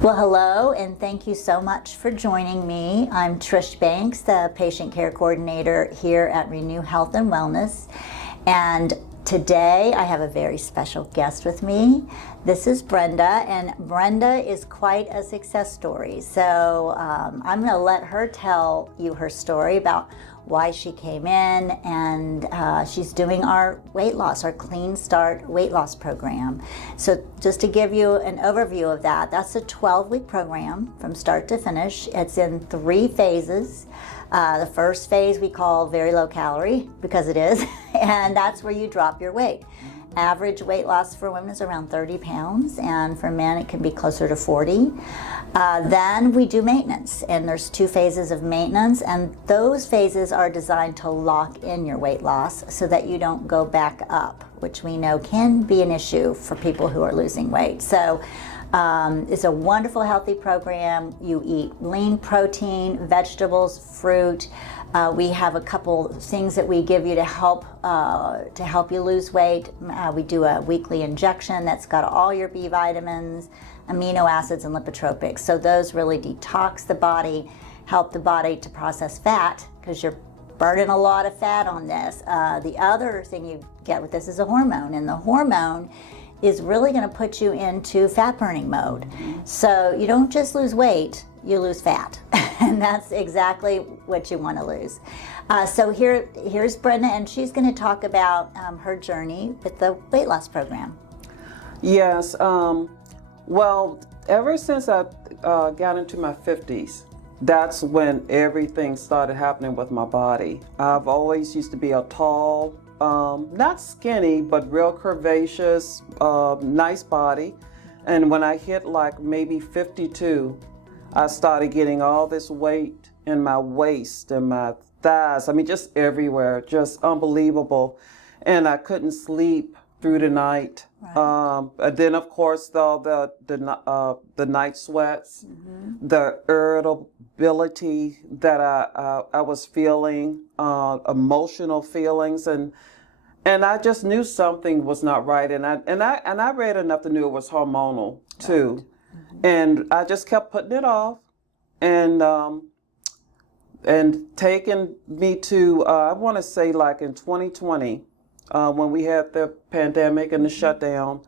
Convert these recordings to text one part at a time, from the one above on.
Well, hello, and thank you so much for joining me. I'm Trish Banks, the Patient Care Coordinator here at Renew Health and Wellness. And today I have a very special guest with me. This is Brenda, and Brenda is quite a success story. So I'm going to let her tell you her story about why she came in, and she's doing our weight loss, our Clean Start weight loss program. So just to give you an overview of that, that's a 12-week program from start to finish. It's in 3 phases. The first phase we call very low calorie, because it is, and that's where you drop your weight. Average weight loss for women is around 30 pounds, and for men it can be closer to 40. Then we do maintenance, and there's 2 phases of maintenance, and those phases are designed to lock in your weight loss so that you don't go back up, which we know can be an issue for people who are losing weight. So it's a wonderful, healthy program. You eat lean protein, vegetables, fruit. We have a couple things that we give you to help you lose weight. We do a weekly injection that's got all your B vitamins, amino acids, and lipotropics. So those really detox the body, help the body to process fat, because you're burning a lot of fat on this. The other thing you get with this is a hormone, and the hormone is really going to put you into fat burning mode. So you don't just lose weight, you lose fat. And that's exactly what you want to lose. So here's Brenda, and she's going to talk about her journey with the weight loss program. Yes, well, ever since I got into my 50s, that's when everything started happening with my body. I've always used to be a tall, not skinny, but real curvaceous, nice body. And when I hit like maybe 52, I started getting all this weight in my waist and my thighs. I mean, just everywhere, just unbelievable. And I couldn't sleep through the night. Right. Then, of course, the night sweats, the irritability that I was feeling, emotional feelings, and I just knew something was not right. And I read enough to know it was hormonal too. Right. And I just kept putting it off, and taking me to I want to say like in 2020, when we had the pandemic and the shutdown,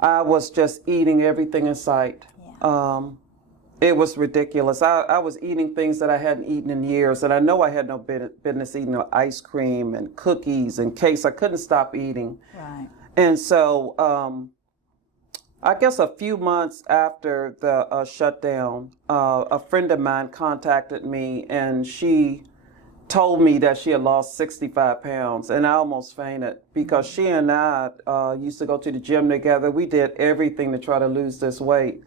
I was just eating everything in sight. Yeah. It was ridiculous. I was eating things that I hadn't eaten in years, and I know I had no business eating ice cream and cookies and cakes. I couldn't stop eating. Right. And so I guess a few months after the shutdown, a friend of mine contacted me, and she told me that she had lost 65 pounds, and I almost fainted, because she and I used to go to the gym together. We did everything to try to lose this weight,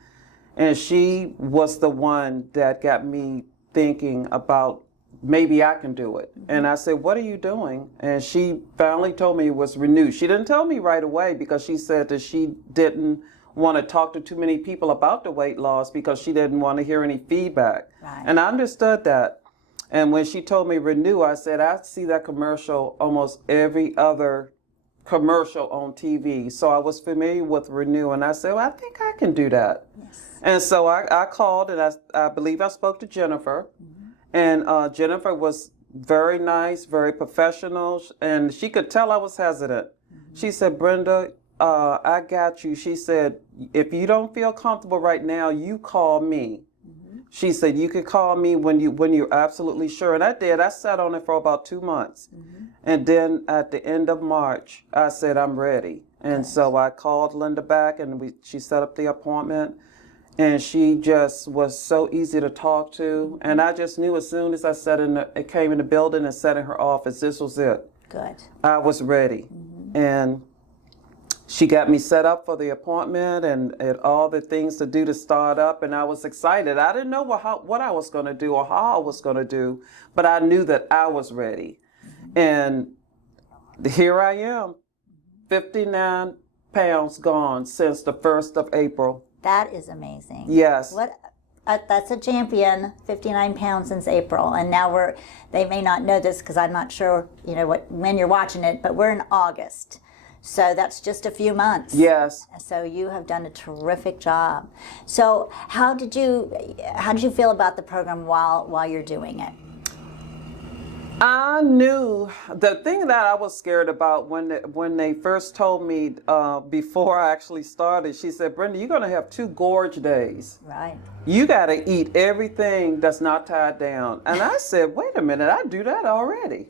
and she was the one that got me thinking about maybe I can do it. And I said, "What are you doing?" And she finally told me it was Renew. She didn't tell me right away, because she said that she didn't want to talk to too many people about the weight loss, because she didn't want to hear any feedback. Right. And I understood that. And when she told me Renew, I said, I see that commercial almost every other commercial on TV. So I was familiar with Renew, and I said, well, I think I can do that. Yes. And so I called, and I believe I spoke to Jennifer. And Jennifer was very nice, very professional, and she could tell I was hesitant. She said, Brenda, I got you. She said, if you don't feel comfortable right now, you call me. She said, you could call me when you're absolutely sure. And I did. I sat on it for about 2 months. And then at the end of March, I said, I'm ready. And so I called Linda back, and she set up the appointment. And she just was so easy to talk to. And I just knew as soon as I came in the building and sat in her office, this was it. Good. I was ready. And she got me set up for the appointment, and all the things to do to start up, and I was excited. I didn't know what I was going to do or how I was going to do, but I knew that I was ready. And here I am, 59 pounds gone since the 1st of April. That is amazing. Yes. That's a champion, 59 pounds since April. And now they may not know this, because I'm not sure when you're watching it, but we're in August. So that's just a few months. Yes. So you have done a terrific job. So how did you feel about the program while you're doing it? I knew the thing that I was scared about when they first told me before I actually started. She said, "Brenda, you're going to have 2 gorge days. Right. You got to eat everything that's not tied down." And I said, "Wait a minute, I do that already."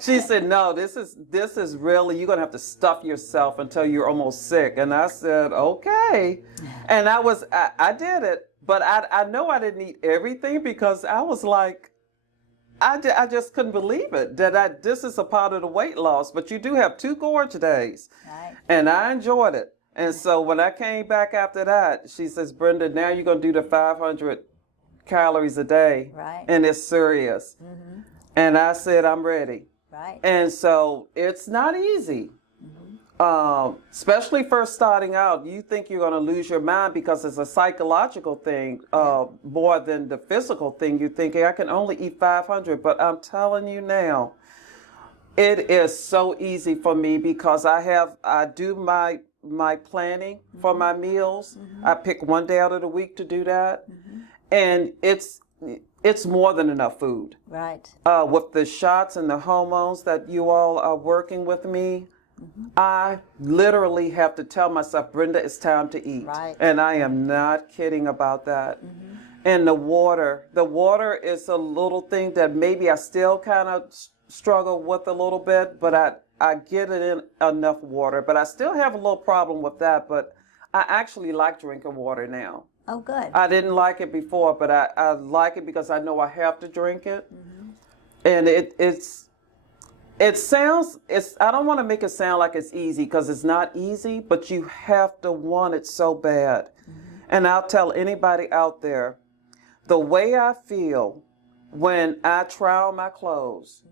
She said, "No, this is really, you're going to have to stuff yourself until you're almost sick." And I said, "Okay." And I did it, but I know I didn't eat everything because I was like, I just couldn't believe it that this is a part of the weight loss, but you do have 2 gorge days. Right. And I enjoyed it. And so when I came back after that, she says, "Brenda, now you're going to do the 500 calories a day." Right. And it's serious. Mm-hmm. And I said, "I'm ready." Right. And so it's not easy. Especially first starting out, you think you're going to lose your mind because it's a psychological thing more than the physical thing. You're thinking, I can only eat 500, but I'm telling you now, it is so easy for me because I do my planning for my meals. I pick one day out of the week to do that, and it's more than enough food. Right. With the shots and the hormones that you all are working with me, I literally have to tell myself, "Brenda, it's time to eat." Right. And I am not kidding about that. And the water is a little thing that maybe I still kind of struggle with a little bit, but I get it in enough water. But I still have a little problem with that, but I actually like drinking water now. Oh, good. I didn't like it before, but I like it because I know I have to drink it. And I don't want to make it sound like it's easy because it's not easy, but you have to want it so bad. And I'll tell anybody out there, the way I feel when I try on my clothes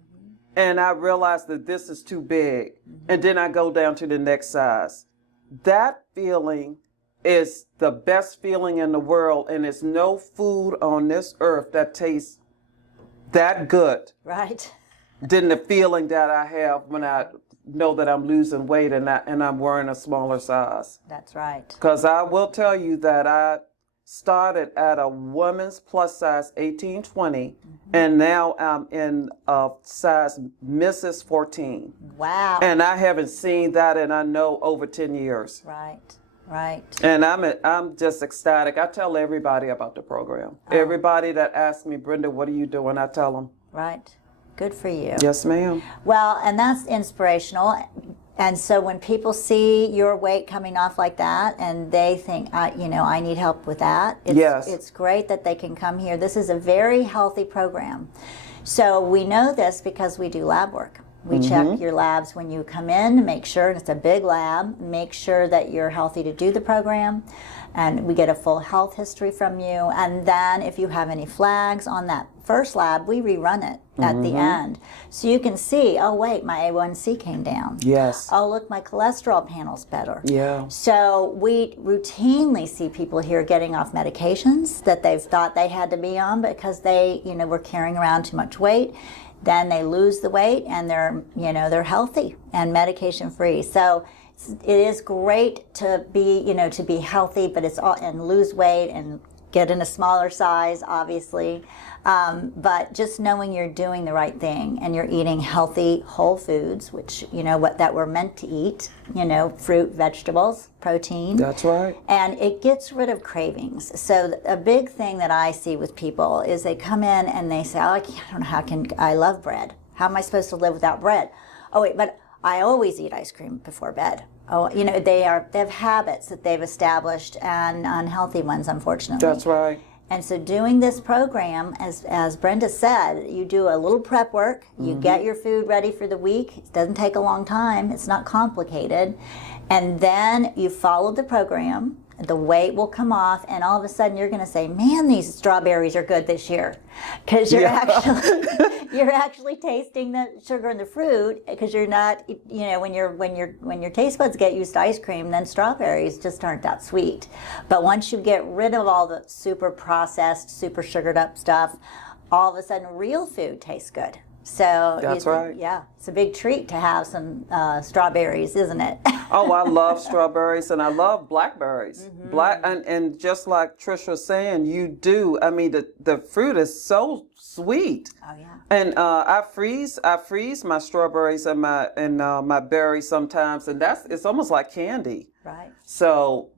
and I realize that this is too big, and then I go down to the next size, that feeling is the best feeling in the world, and there's no food on this earth that tastes that good. Right. Than the feeling that I have when I know that I'm losing weight and I'm wearing a smaller size. That's right. Because I will tell you that I started at a woman's plus size 18-20, and now I'm in a size Mrs. 14. Wow. And I haven't seen that in, I know, over 10 years. Right. Right. And I'm just ecstatic. I tell everybody about the program. Everybody that asks me, "Brenda, what are you doing?" I tell them. Right. Good for you. Yes, ma'am. Well, and that's inspirational. And so when people see your weight coming off like that and they think, I need help with that, it's great that they can come here. This is a very healthy program. So we know this because we do lab work. We check your labs when you come in, make sure, and it's a big lab, make sure that you're healthy to do the program. And we get a full health history from you. And then if you have any flags on that first lab, we rerun it at the end. So you can see, oh, wait, my A1C came down. Yes. Oh, look, my cholesterol panel's better. Yeah. So we routinely see people here getting off medications that they've thought they had to be on because they, were carrying around too much weight. Then they lose the weight and they're healthy and medication free. So it is great to be healthy, but it's all, and lose weight and get in a smaller size, obviously. But just knowing you're doing the right thing and you're eating healthy whole foods, which that we're meant to eat, fruit, vegetables, protein. That's right. And it gets rid of cravings. So a big thing that I see with people is they come in and they say, "Oh, I don't know, I love bread. How am I supposed to live without bread? Oh wait, but I always eat ice cream before bed." Oh, they have habits that they've established, and unhealthy ones, unfortunately. That's right. And so doing this program, as Brenda said, you do a little prep work, you get your food ready for the week. It doesn't take a long time, it's not complicated. And then you follow the program, the weight will come off, and all of a sudden you're going to say, "Man, these strawberries are good this year," because you're actually tasting the sugar in the fruit. Because you're not, when your taste buds get used to ice cream, then strawberries just aren't that sweet. But once you get rid of all the super processed, super sugared up stuff, all of a sudden real food tastes good. So That's right. Yeah, it's a big treat to have some strawberries, isn't it? Oh, I love strawberries and I love blackberries. And just like Trish was saying, you do. I mean, the fruit is so sweet. Oh yeah. And I freeze my strawberries and my berries sometimes, and it's almost like candy. Right. So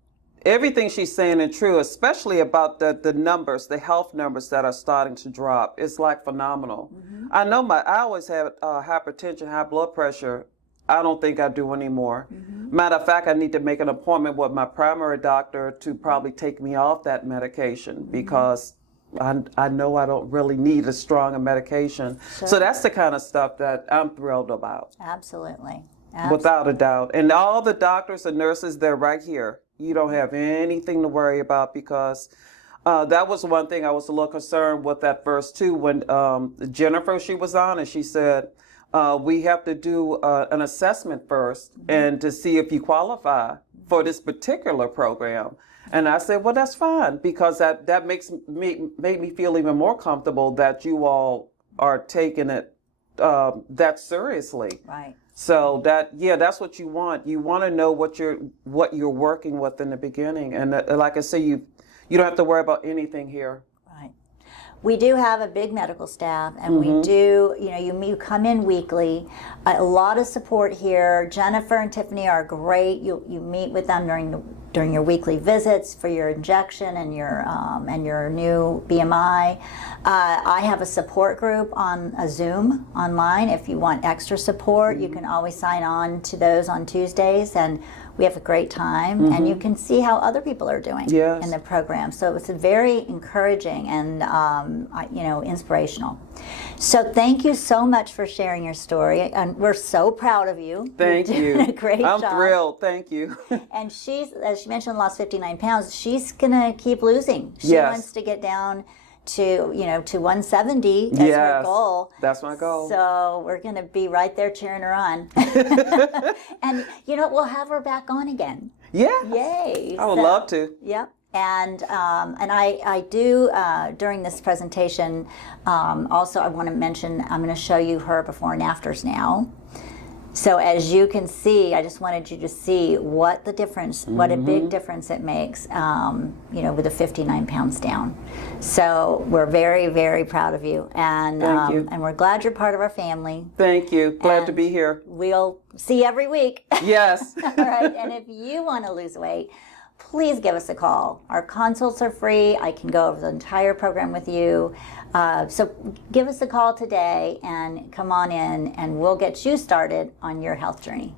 everything she's saying is true, especially about the numbers, the health numbers that are starting to drop. It's like phenomenal. I know I always had hypertension, high blood pressure. I don't think I do anymore. Matter of fact, I need to make an appointment with my primary doctor to probably take me off that medication because I know I don't really need as strong a medication. Sure. So that's the kind of stuff that I'm thrilled about. Absolutely. Without a doubt. And all the doctors and nurses, they're right here. You don't have anything to worry about because that was one thing I was a little concerned with that verse too when Jennifer, she was on and she said, we have to do an assessment first and to see if you qualify for this particular program. And I said, well, that's fine because that made me feel even more comfortable that you all are taking it that seriously. Right. So that's what you want. You want to know what you're working with in the beginning, and like I say, you don't have to worry about anything here. Right. We do have a big medical staff, and we do. You come in weekly. A lot of support here. Jennifer and Tiffany are great. You meet with them during your weekly visits for your injection and your new BMI. I have a support group on a Zoom online. If you want extra support, you can always sign on to those on Tuesdays, and we have a great time. And you can see how other people are doing in the program. So it's very encouraging and inspirational. So thank you so much for sharing your story, and we're so proud of you. Thank you. A great job. I'm thrilled. Thank you. And she's, as she mentioned, lost 59 pounds. She's gonna keep losing. She wants to get down to 170 as her goal. That's my goal. So we're gonna be right there cheering her on. And we'll have her back on again. Yeah. Yay. I would love to. Yep. And I do during this presentation. Also, I want to mention I'm going to show you her before and afters now. So as you can see, I just wanted you to see what the difference, what a big difference it makes, with the 59 pounds down. So we're very, very proud of you, and and we're glad you're part of our family. Thank you. Glad to be here. We'll see you every week. Yes. All right. And if you want to lose weight, please give us a call. Our consults are free. I can go over the entire program with you. So give us a call today and come on in, and we'll get you started on your health journey.